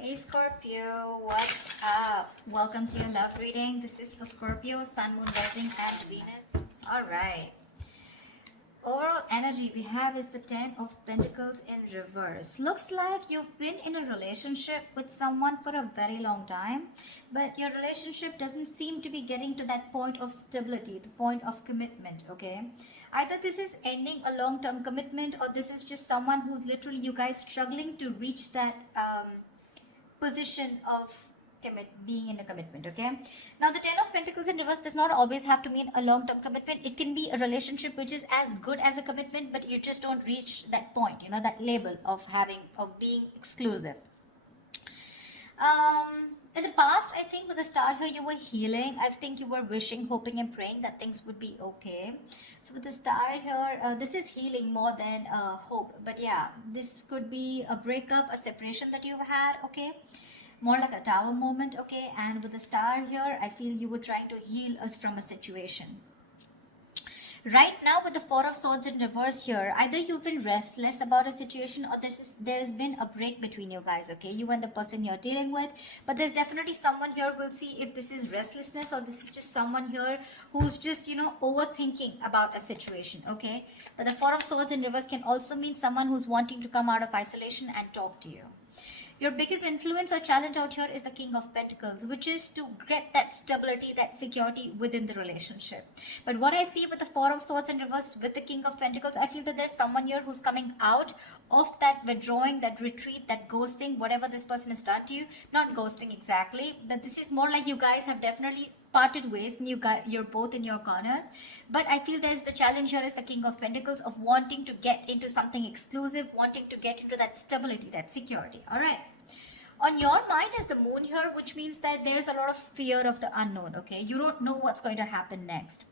Hey Scorpio, what's up? Welcome to your love reading. This is for Scorpio, Sun, Moon, Rising, and Venus. Alright. Overall energy we have is the Ten of Pentacles in reverse. Looks like you've been in a relationship with someone for a very long time, but your relationship doesn't seem to be getting to that point of stability, the point of commitment, okay? Either this is ending a long-term commitment, or this is just someone who's literally you guys struggling to reach that position of being in a commitment. Okay, now the Ten of Pentacles in reverse does not always have to mean a long-term commitment. It can be a relationship which is as good as a commitment, but you just don't reach that point, that label of being exclusive. In the past, I think with the star here, you were healing. I think you were wishing, hoping, and praying that things would be okay. So with the star here, this is healing more than hope. But yeah, this could be a breakup, a separation that you've had, okay? More like a tower moment, okay? And with the star here, I feel you were trying to heal us from a situation. Right now with the Four of Swords in reverse here, either you've been restless about a situation, or there's been a break between you guys, okay? You and the person you're dealing with. But there's definitely someone here. We'll see if this is restlessness or this is just someone here who's just, overthinking about a situation, okay? But the Four of Swords in reverse can also mean someone who's wanting to come out of isolation and talk to you. Your biggest influence or challenge out here is the King of Pentacles, which is to get that stability, that security within the relationship. But what I see with the Four of Swords in reverse with the King of Pentacles, I feel that there's someone here who's coming out of that withdrawing, that retreat, that ghosting, whatever this person has done to you. Not ghosting exactly, but this is more like you guys have definitely parted ways and you're both in your corners. But I feel there's the challenge here is the King of Pentacles of wanting to get into something exclusive, wanting to get into that stability, that security. All right, on your mind is the Moon here, which means that there's a lot of fear of the unknown. Okay, you don't know what's going to happen next.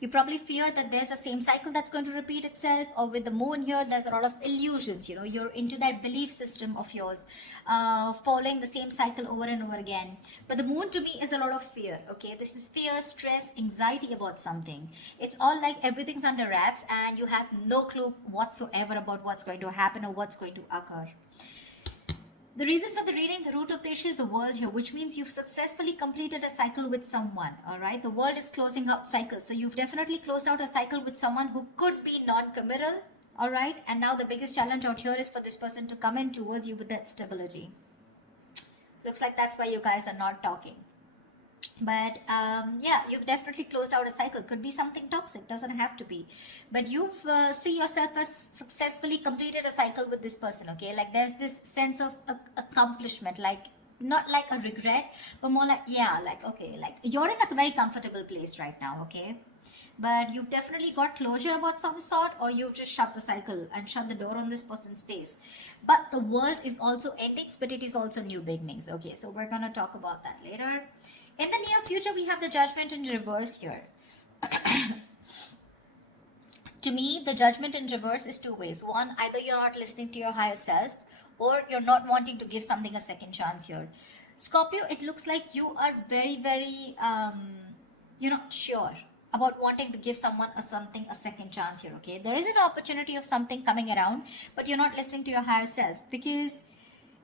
You probably fear that there's the same cycle that's going to repeat itself, or with the Moon here, there's a lot of illusions. You're into that belief system of yours, following the same cycle over and over again. But the Moon to me is a lot of fear. Okay, this is fear, stress, anxiety about something. It's all like everything's under wraps and you have no clue whatsoever about what's going to happen or what's going to occur. The reason for the reading, the root of the issue is the world here, which means you've successfully completed a cycle with someone, all right? The world is closing out cycles. So you've definitely closed out a cycle with someone who could be non-committal, all right? And now the biggest challenge out here is for this person to come in towards you with that stability. Looks like that's why you guys are not talking. But yeah, you've definitely closed out a cycle. Could be something toxic, doesn't have to be. But you've see yourself as successfully completed a cycle with this person, okay? Like there's this sense of accomplishment, like not like a regret, but more like, yeah, like, okay, like you're in a very comfortable place right now, okay? But you've definitely got closure about some sort, or you've just shut the cycle and shut the door on this person's face. But the world is also endings, but it is also new beginnings. Okay, so we're gonna talk about that later. In the near future, we have the Judgment in reverse here. To me, the Judgment in reverse is two ways. One, either you're not listening to your higher self, or you're not wanting to give something a second chance here. Scorpio, it looks like you are very, very, sure about wanting to give someone a second chance here, okay? There is an opportunity of something coming around, but you're not listening to your higher self because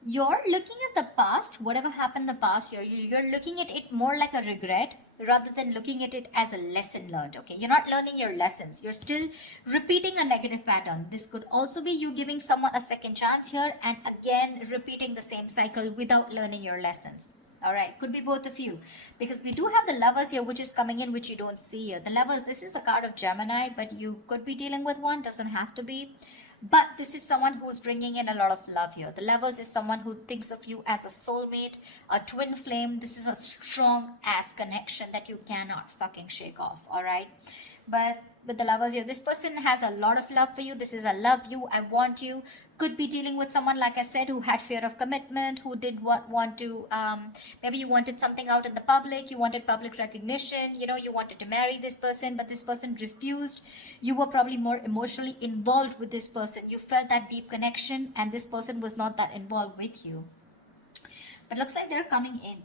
you're looking at the past, whatever happened in the past year, you're looking at it more like a regret rather than looking at it as a lesson learned, okay? You're not learning your lessons. You're still repeating a negative pattern. This could also be you giving someone a second chance here and again repeating the same cycle without learning your lessons. All right, could be both of you, because we do have the Lovers here, which is coming in, which you don't see here. The Lovers, this is the card of Gemini, but you could be dealing with one, doesn't have to be. But this is someone who's bringing in a lot of love here. The Lovers is someone who thinks of you as a soulmate, a twin flame. This is a strong ass connection that you cannot fucking shake off, all right? But with the Lovers here, this person has a lot of love for you. This is a love you, I want you. Could be dealing with someone, like I said, who had fear of commitment, who did want to, maybe you wanted something out in the public, you wanted public recognition, you wanted to marry this person, but this person refused. You were probably more emotionally involved with this person. You felt that deep connection and this person was not that involved with you. But looks like they're coming in.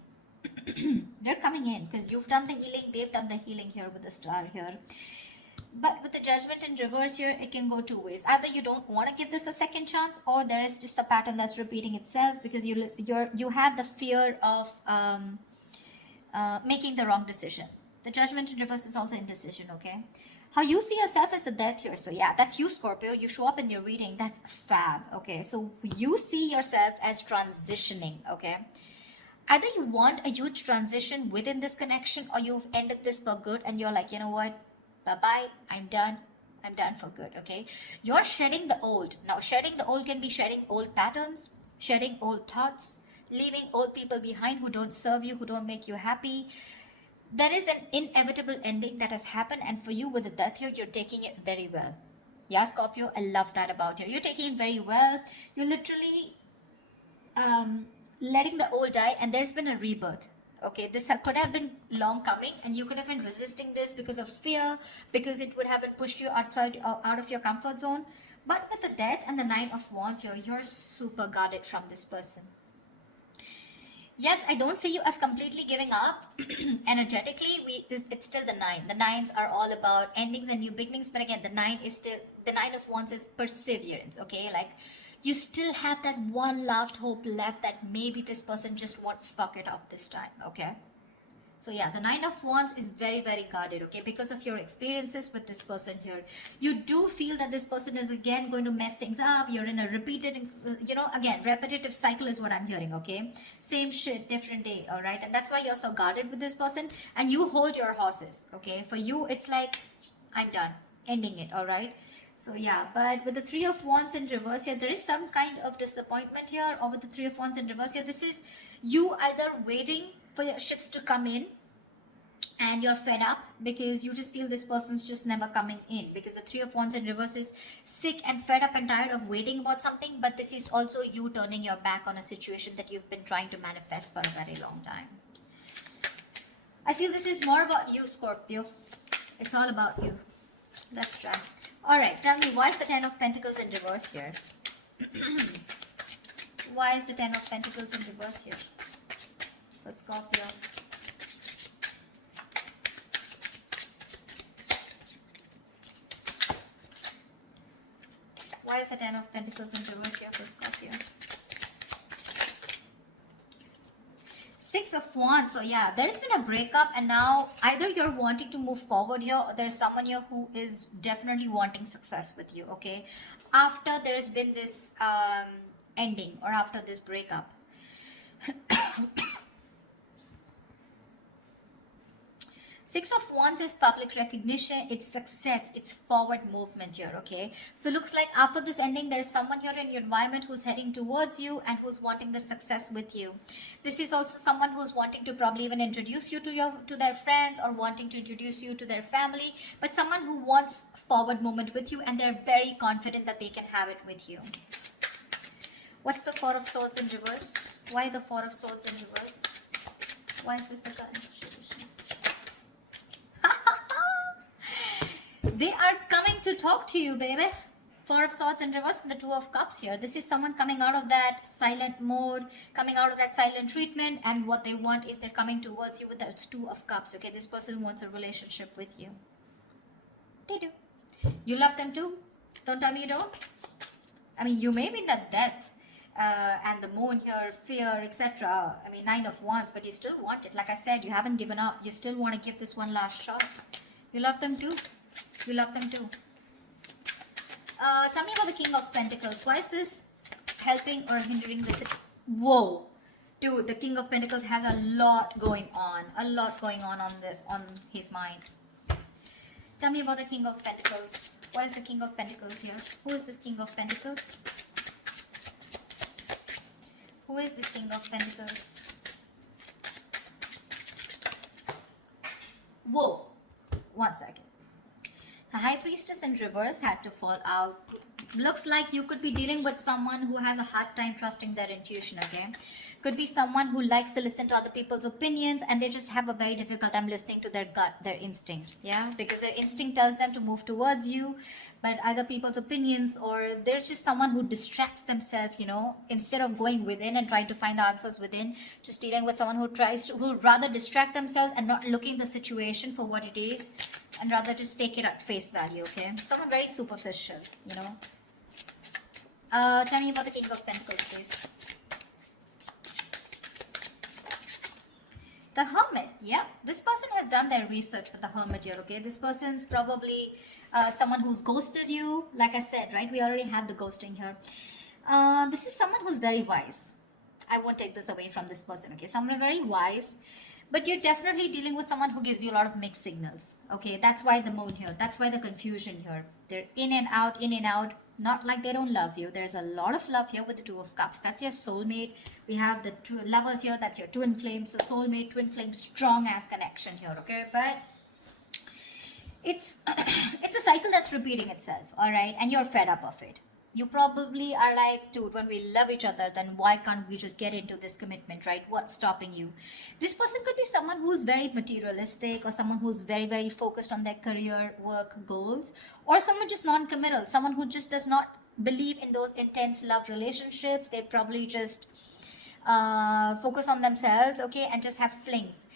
They're coming in because you've done the healing, they've done the healing here with the star here. But with the judgment in reverse here, it can go two ways. Either you don't want to give this a second chance, or there is just a pattern that's repeating itself because you have the fear of making the wrong decision. The judgment in reverse is also indecision, okay? How you see yourself is the death here. So yeah, that's you, Scorpio. You show up in your reading. That's fab, okay? So you see yourself as transitioning, okay? Either you want a huge transition within this connection, or you've ended this for good and you're like, you know what? Bye-bye. I'm done for good, okay? You're shedding the old. Now, shedding the old can be shedding old patterns, shedding old thoughts, leaving old people behind who don't serve you, who don't make you happy. There is an inevitable ending that has happened, and for you with the death here, you're taking it very well. Yeah, Scorpio, I love that about you. You're taking it very well. You're literally letting the old die, and there's been a rebirth. Okay, this could have been long coming, and you could have been resisting this because of fear, because it would have been pushed you outside, out of your comfort zone. But with the death and the 9 of Wands here, you're super guarded from this person. Yes, I don't see you as completely giving up. Energetically, it's still the 9. The 9s are all about endings and new beginnings. But again, the 9 of Wands is perseverance. Okay, like you still have that one last hope left that maybe this person just won't fuck it up this time. Okay. So yeah, the 9 of Wands is very, very guarded, okay? Because of your experiences with this person here. You do feel that this person is again going to mess things up. You're in a repeated, again, repetitive cycle is what I'm hearing, okay? Same shit, different day, all right? And that's why you're so guarded with this person. And you hold your horses, okay? For you, it's like, I'm done, ending it, all right? So yeah, but with the 3 of Wands in reverse here, there is some kind of disappointment here. Or with the 3 of Wands in reverse here, this is you either waiting for your ships to come in and you're fed up because you just feel this person's just never coming in, because the 3 of Wands in reverse is sick and fed up and tired of waiting about something. But this is also you turning your back on a situation that you've been trying to manifest for a very long time. I feel this is more about you, Scorpio. It's all about you. Let's try. All right, tell me, why is the 10 of Pentacles in reverse here? Why is the 10 of Pentacles in reverse here for Scorpio? Why is the 10 of Pentacles in reverse here for Scorpio? 6 of Wands. So yeah, there's been a breakup, and now either you're wanting to move forward here, or there's someone here who is definitely wanting success with you, okay? After there's been this ending, or after this breakup. 6 of Wands is public recognition, it's success, it's forward movement here, okay? So looks like after this ending, there's someone here in your environment who's heading towards you and who's wanting the success with you. This is also someone who's wanting to probably even introduce you to their friends, or wanting to introduce you to their family, but someone who wants forward movement with you, and they're very confident that they can have it with you. What's the 4 of Swords in reverse? Why the 4 of Swords in reverse? Why is this the current situation? They are coming to talk to you, baby. 4 of Swords in reverse and the 2 of Cups here. This is someone coming out of that silent mode, coming out of that silent treatment, and what they want is they're coming towards you with that 2 of Cups, okay? This person wants a relationship with you. They do. You love them too. Don't tell me you don't. I mean, you may be in that death and the moon here, fear, etc. I mean, 9 of Wands, but you still want it. Like I said, you haven't given up. You still want to give this one last shot. You love them too. You love them too. Tell me about the King of Pentacles. Why is this helping or hindering this? Whoa. Dude, the King of Pentacles has a lot going on. A lot going on his mind. Tell me about the King of Pentacles. What is the King of Pentacles here? Who is this King of Pentacles? Who is this King of Pentacles? Whoa. 1 second. The High Priestess in reverse had to fall out. Looks like you could be dealing with someone who has a hard time trusting their intuition, okay? Could be someone who likes to listen to other people's opinions, and they just have a very difficult time listening to their gut, their instinct, yeah? Because their instinct tells them to move towards you, but other people's opinions, or there's just someone who distracts themselves, you know, instead of going within and trying to find the answers within, just dealing with someone who rather distract themselves and not looking the situation for what it is, and rather just take it at face value. Okay, someone very superficial, you know. Tell me about the King of Pentacles, please. The Hermit, yeah. This person has done their research with the Hermit here, okay? This person's probably someone who's ghosted you. Like I said, right? We already had the ghosting here. This is someone who's very wise. I won't take this away from this person, okay? Someone very wise. But you're definitely dealing with someone who gives you a lot of mixed signals, okay? That's why the moon here. That's why the confusion here. They're in and out, in and out. Not like they don't love you. There's a lot of love here with the Two of Cups. That's your soulmate. We have the two lovers here. That's your twin flames. So soulmate, twin flame, strong ass connection here, okay? But it's it's a cycle that's repeating itself, all right? And you're fed up of it. You probably are like, dude, when we love each other, then why can't we just get into this commitment, right? What's stopping you? This person could be someone who's very materialistic, or someone who's very, very focused on their career, work, goals, or someone just non-committal, someone who just does not believe in those intense love relationships. They probably just focus on themselves, okay, and just have flings.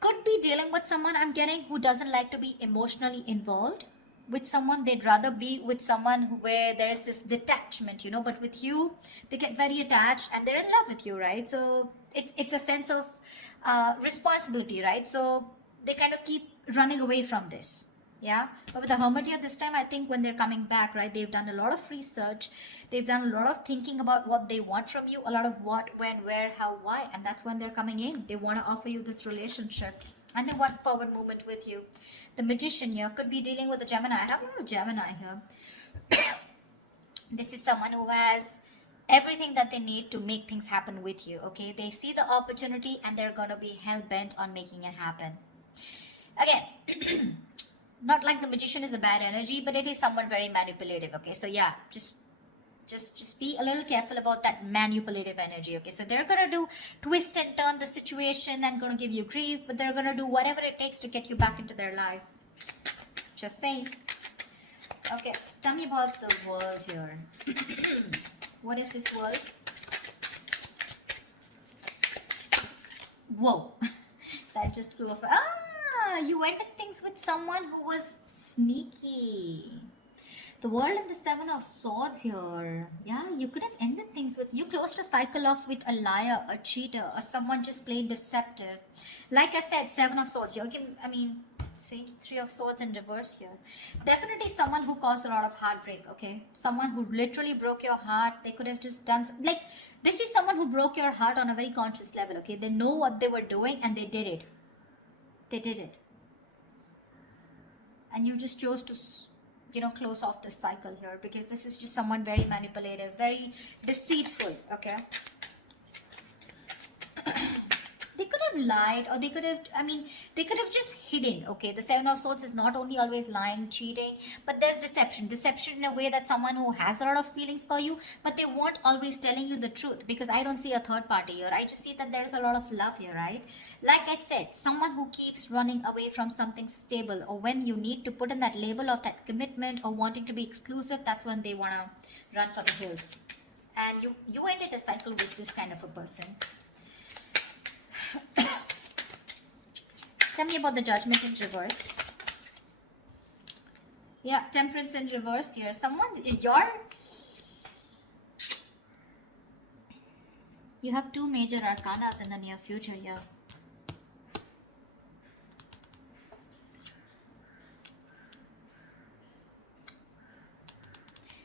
Could be dealing with someone, I'm getting, who doesn't like to be emotionally involved with someone. They'd rather be with someone where there is this detachment, you know. But with you, they get very attached and they're in love with you, right? So it's a sense of responsibility, right? So they kind of keep running away from this, yeah. But with the Hermit here this time, I think when they're coming back, right, they've done a lot of research, they've done a lot of thinking about what they want from you, a lot of what, when, where, how, why, and that's when they're coming in. They want to offer you this relationship and they want forward movement with you. The Magician here could be dealing with a Gemini. I have a lot of Gemini here. This is someone who has everything that they need to make things happen with you, okay? They see the opportunity and they're going to be hell-bent on making it happen. Again, not like the Magician is a bad energy, but it is someone very manipulative, okay? So yeah, just be a little careful about that manipulative energy, okay? So they're gonna do twist and turn the situation and gonna give you grief, but they're gonna do whatever it takes to get you back into their life. Just saying. Okay, tell me about the world here. What is this world? Whoa, that just flew off. Ah, you ended things with someone who was sneaky. The World and the Seven of Swords here. Yeah, you could have ended things with, you closed a cycle off with a liar, a cheater, or someone just plain deceptive. Like I said, Seven of Swords. I mean, see, Three of Swords in reverse here. Definitely someone who caused a lot of heartbreak, okay? Someone who literally broke your heart. They could have just done, like, this is someone who broke your heart on a very conscious level, okay? They know what they were doing and they did it. They did it. And you just chose to, you know, close off this cycle here, because this is just someone very manipulative, very deceitful, okay? They could have lied, or they could have, I mean, they could have just hidden, okay? The Seven of Swords is not only always lying, cheating, but there's deception. Deception in a way that someone who has a lot of feelings for you, but they weren't always telling you the truth, because I don't see a third party here. I just see that there's a lot of love here, right? Like I said, someone who keeps running away from something stable, or when you need to put in that label of that commitment or wanting to be exclusive, that's when they want to run for the hills. And you ended a cycle with this kind of a person. Tell me about the Judgment in reverse. Yeah, Temperance in reverse here. You have two major arcanas in the near future here.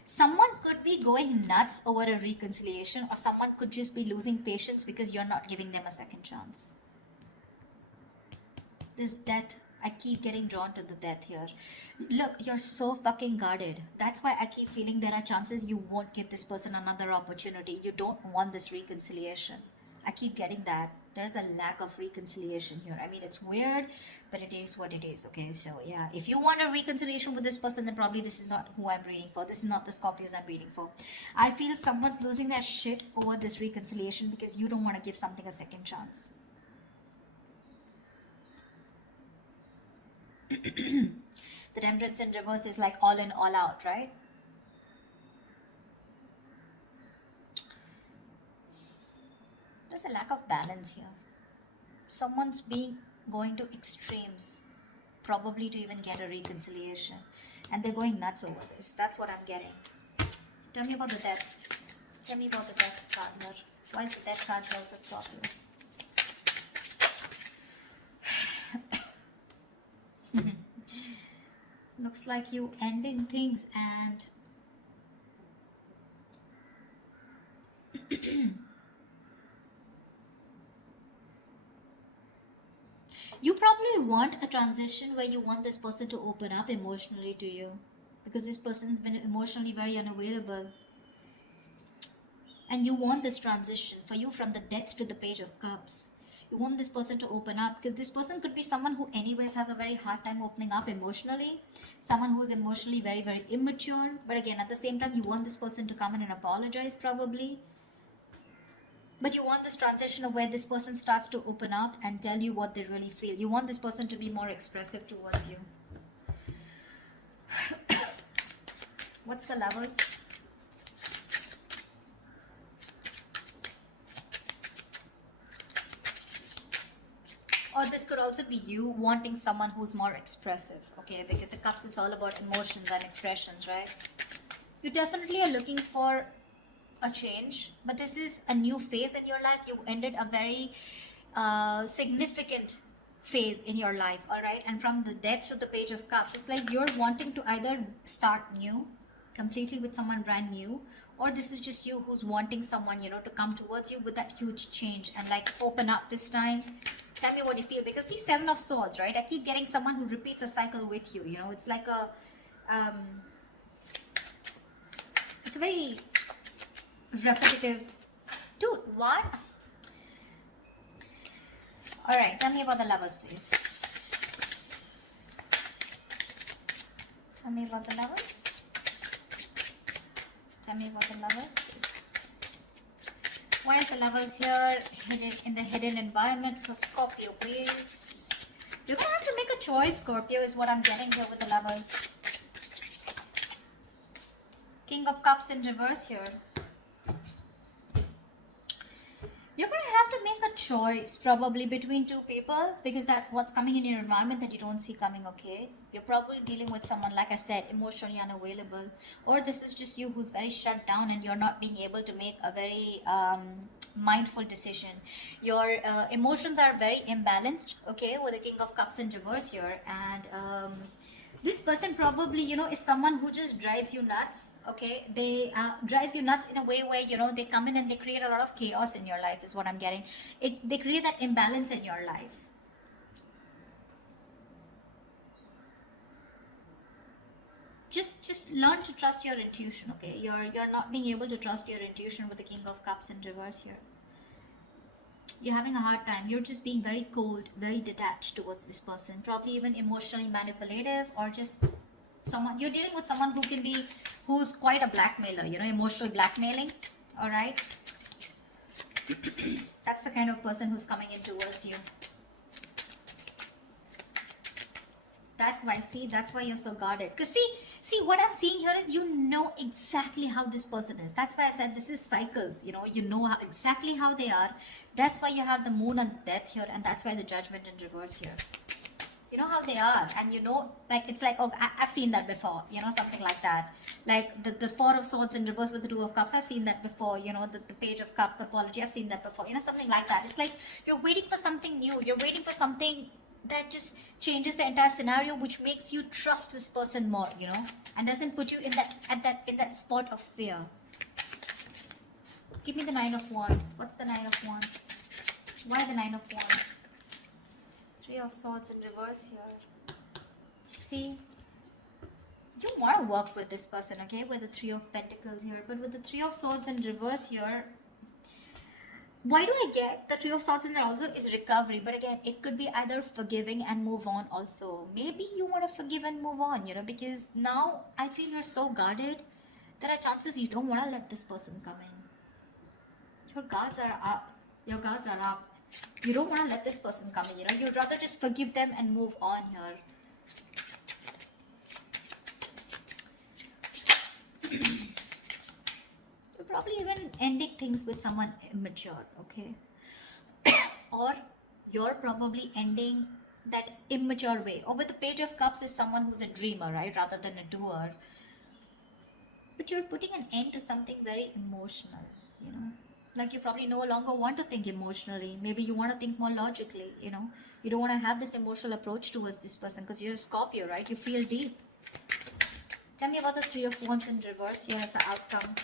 Someone could be going nuts over a reconciliation, or someone could just be losing patience because you're not giving them a second chance. This death, I keep getting drawn to the death here. Look, you're so fucking guarded. That's why I keep feeling there are chances you won't give this person another opportunity. You don't want this reconciliation. I keep getting that. There's a lack of reconciliation here. I mean, it's weird, but it is what it is, okay? So, yeah, if you want a reconciliation with this person, then probably this is not who I'm reading for. This is not the Scorpios I'm reading for. I feel someone's losing their shit over this reconciliation because you don't want to give something a second chance. The Temperance in reverse is like all in, all out, right? There's a lack of balance here. Someone's going to extremes, probably to even get a reconciliation. And they're going nuts over this. That's what I'm getting. Tell me about the death. Tell me about the death card here. Why is the death card here for Scorpio? Looks like you ending things and you probably want a transition where you want this person to open up emotionally to you, because this person's been emotionally very unavailable. And you want this transition for you from the Death to the Page of Cups. You want this person to open up, because this person could be someone who anyways has a very hard time opening up emotionally. Someone who is emotionally very, very immature. But again, at the same time, you want this person to come in and apologize probably. But you want this transition of where this person starts to open up and tell you what they really feel. You want this person to be more expressive towards you. What's the Lovers? Or this could also be you wanting someone who's more expressive, okay? Because the Cups is all about emotions and expressions, right? You definitely are looking for a change, but this is a new phase in your life. You ended a very significant phase in your life, all right? And from the Death to the Page of Cups, it's like you're wanting to either start new, completely with someone brand new, or this is just you who's wanting someone, you know, to come towards you with that huge change and like open up this time. Tell me what you feel, because see, Seven of Swords, right? I keep getting someone who repeats a cycle with you, you know? It's like a it's a very repetitive. Dude, what? All right, tell me about the Lovers, please. Tell me about the Lovers. Tell me about the Lovers, please. Why is the Lovers here hidden in the hidden environment for Scorpio, please? You're gonna have to make a choice, Scorpio, is what I'm getting here with the Lovers. King of Cups in reverse here. You're going to have to make a choice probably between two people, because that's what's coming in your environment that you don't see coming, okay? You're probably dealing with someone, like I said, emotionally unavailable. Or this is just you who's very shut down and you're not being able to make a very mindful decision. Your emotions are very imbalanced, okay, with the King of Cups in reverse here. And this person probably, you know, is someone who just drives you nuts, okay? They drives you nuts in a way where, you know, they come in and they create a lot of chaos in your life is what I'm getting. They create that imbalance in your life. Just learn to trust your intuition, okay? You're not being able to trust your intuition with the King of Cups in reverse here. You're having a hard time. You're just being very cold, very detached towards this person. Probably even emotionally manipulative, or just someone, you're dealing with someone who's quite a blackmailer, you know, emotional blackmailing, all right? That's the kind of person who's coming in towards you. That's why, see, that's why you're so guarded. Because see, what I'm seeing here is you know exactly how this person is. That's why I said this is cycles, you know exactly how they are. That's why you have the Moon and Death here, and that's why the Judgment in reverse here. You know how they are, and you know, like, it's like, oh, I've seen that before, you know, something like that. Like the Four of Swords in reverse with the Two of Cups, I've seen that before, you know, the Page of Cups, the apology, I've seen that before, you know, something like that. It's like you're waiting for something new, you're waiting for something that just changes the entire scenario, which makes you trust this person more, you know, and doesn't put you in that spot of fear. Give me the Nine of Wands. What's the Nine of Wands? Why the Nine of Wands? Three of Swords in reverse here. See, you want to work with this person, okay, with the Three of Pentacles here, but with the Three of Swords in reverse here, why do I get the Three of Swords in there also is recovery? But again, it could be either forgiving and move on also. Maybe you want to forgive and move on, you know, because now I feel you're so guarded. There are chances you don't want to let this person come in. Your guards are up. Your guards are up. You don't want to let this person come in, you know. You'd rather just forgive them and move on here. You're probably even ending things with someone immature, okay? Or you're probably ending that immature way. Or with the Page of Cups is someone who's a dreamer, right? Rather than a doer. But you're putting an end to something very emotional, you know? Like you probably no longer want to think emotionally. Maybe you want to think more logically, you know? You don't want to have this emotional approach towards this person because you're a Scorpio, right? You feel deep. Tell me about the Three of Wands in reverse. Here is the outcome.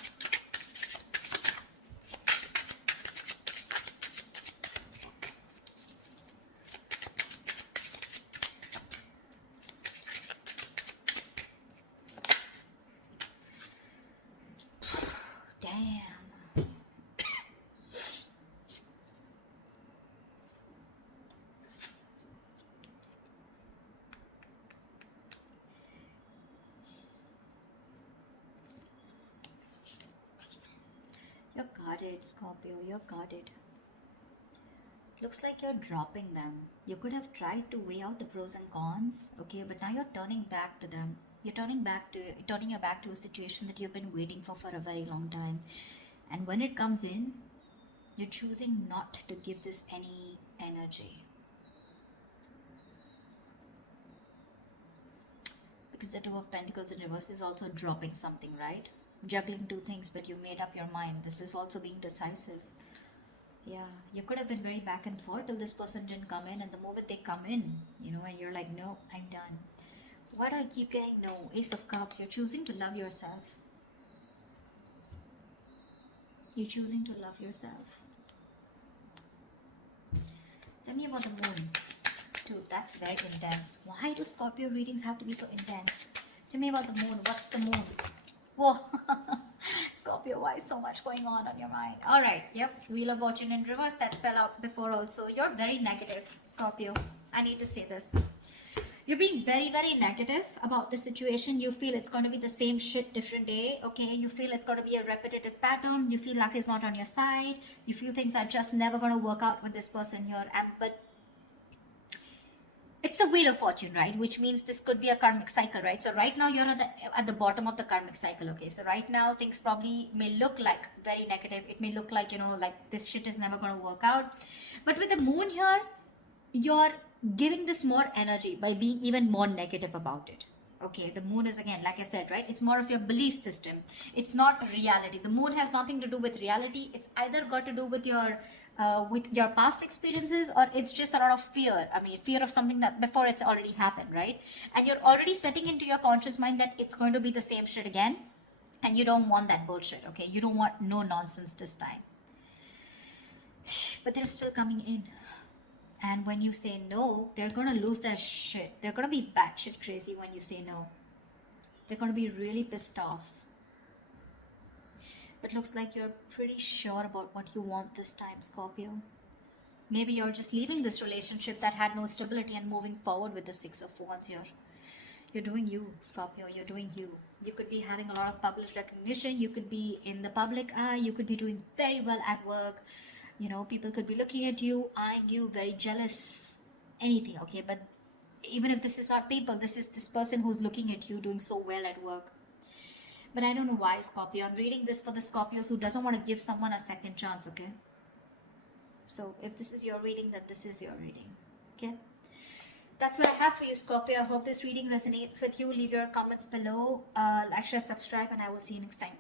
Damn. You're guarded, Scorpio. You're guarded. Looks like you're dropping them. You could have tried to weigh out the pros and cons, okay, but now you're turning back to them. You're turning your back to a situation that you've been waiting for a very long time. And when it comes in, you're choosing not to give this any energy. Because the Two of Pentacles in reverse is also dropping something, right? Juggling two things, but you made up your mind. This is also being decisive. Yeah, you could have been very back and forth till this person didn't come in, and the moment they come in, you know, and you're like, no, I'm done. Why do I keep getting no? Ace of Cups. You're choosing to love yourself. You're choosing to love yourself. Tell me about the moon. Dude, that's very intense. Why do Scorpio readings have to be so intense? Tell me about the moon. What's the moon? Whoa. Scorpio, why is so much going on your mind? All right. Yep. Wheel of Fortune in reverse. That fell out before also. You're very negative, Scorpio. I need to say this. You're being very, very negative about the situation. You feel it's going to be the same shit different day, okay? You feel it's going to be a repetitive pattern. You feel luck is not on your side. You feel things are just never going to work out with this person here. But it's the Wheel of Fortune, right? Which means this could be a karmic cycle, right? So right now you're at the bottom of the karmic cycle, okay? So right now things probably may look like very negative. It may look like, you know, like this shit is never going to work out. But with the moon here, you're giving this more energy by being even more negative about it. Okay, the moon is, again, like I said, right, it's more of your belief system. It's not reality. The moon has nothing to do with reality. It's either got to do with your past experiences, or it's just a lot of fear. I mean, fear of something that before it's already happened, right? And you're already setting into your conscious mind that it's going to be the same shit again, and you don't want that bullshit. Okay, you don't want no nonsense this time. But they're still coming in. And when you say no, they're going to lose their shit. They're going to be batshit crazy when you say no. They're going to be really pissed off. But looks like you're pretty sure about what you want this time, Scorpio. Maybe you're just leaving this relationship that had no stability and moving forward with the Six of Wands here. You're doing you, Scorpio. You're doing you. You could be having a lot of public recognition. You could be in the public eye. You could be doing very well at work. You know, people could be looking at you, eyeing you, very jealous, anything, okay? But even if this is not people, this is this person who's looking at you doing so well at work. But I don't know why, Scorpio. I'm reading this for the Scorpios who doesn't want to give someone a second chance, okay? So if this is your reading, then this is your reading, okay? That's what I have for you, Scorpio. I hope this reading resonates with you. Leave your comments below, like, share, subscribe, and I will see you next time.